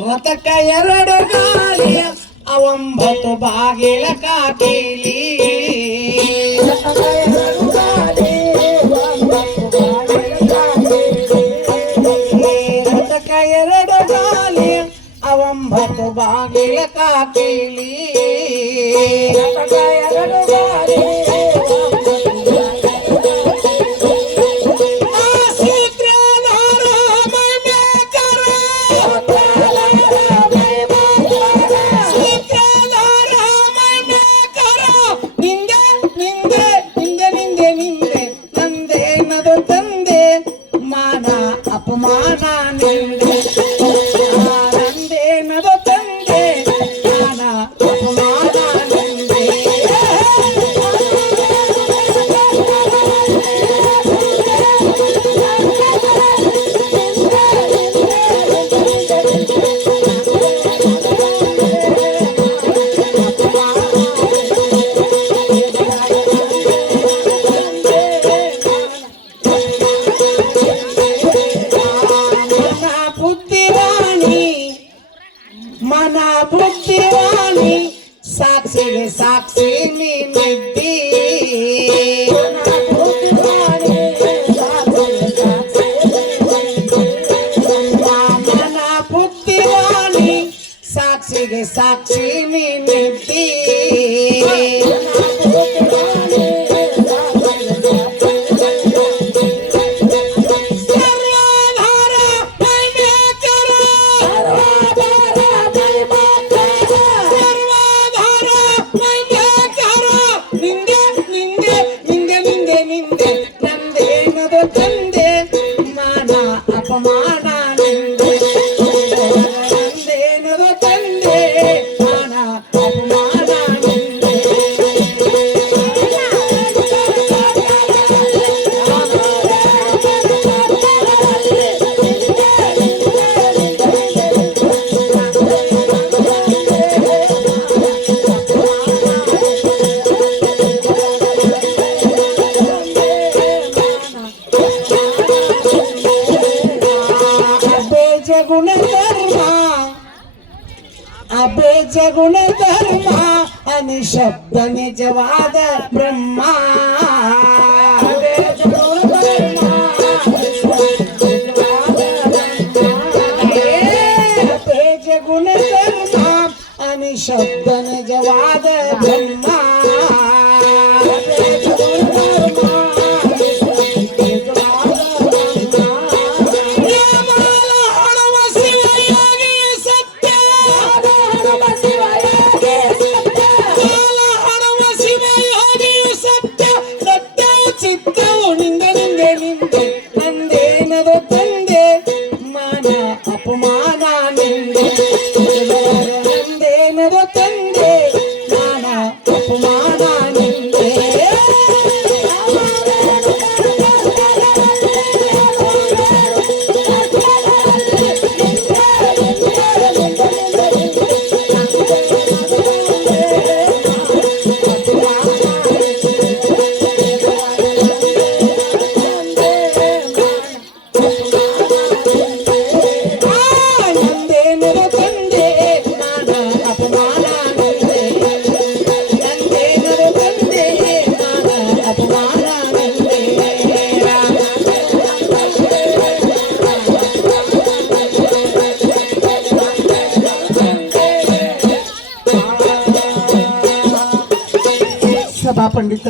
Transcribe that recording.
ರಥಕ ಎರಡು ಗಾಲಿ ಅವಂಬತ್ತು ಬಾಗಿಲ ಕಾಕೀಲಿ ರಥಕ ಎರಡು ಗಾಲಿ ಅವಂಬತ್ತು ಬಾಗಿಲ ಕಾಕೀಲಿ ರಥಕ ಎರಡು ಗಾಲಿ ಅಪಮಾನ ನಿಂದೆ ನಂದೇನದು ತಂದೆ ಮಾನ ಅಪಮಾನ ನಿಂದೆ ಮನ ಬುದ್ಧಿವಾಣಿ ಸಾಕ್ಷಿಗೆ ಸಾಕ್ಷಿ ನೀನಿದ್ದಿ ಮನ ಬುದ್ಧಿವಾಣಿ ಸಾಕ್ಷಿಗೆ ಸಾಕ್ಷಿ ನೀನಿದ್ದಿ ತಂದೆ ಮಾನ ಅಪಮಾನ ನಿಂದೆ ನಂದೇನದು ತಂದೆ ಮಾನ ಅಪಮಾನ ನಿಂದೆ ಅಬೇಜ ಗುಣ ಧರ್ಮ ಅನಿಶಬ್ದ ನಿಜವಾದ ಬ್ರಹ್ಮ ಅಬೇಜ ಗುಣ ಧರ್ಮ ಅನಿಶಬ್ದ ನಿಜವಾದ ಬ್ರಹ್ಮ ನಂದೇನದು ತಂದೆ ಮಾನ ಅಪಮಾನ ನಿಂದೆ ನಂದೇನದು ತಂದೆ ಮಾನ ಅಪಮಾನ ನಿಂದೆ सभा पंडित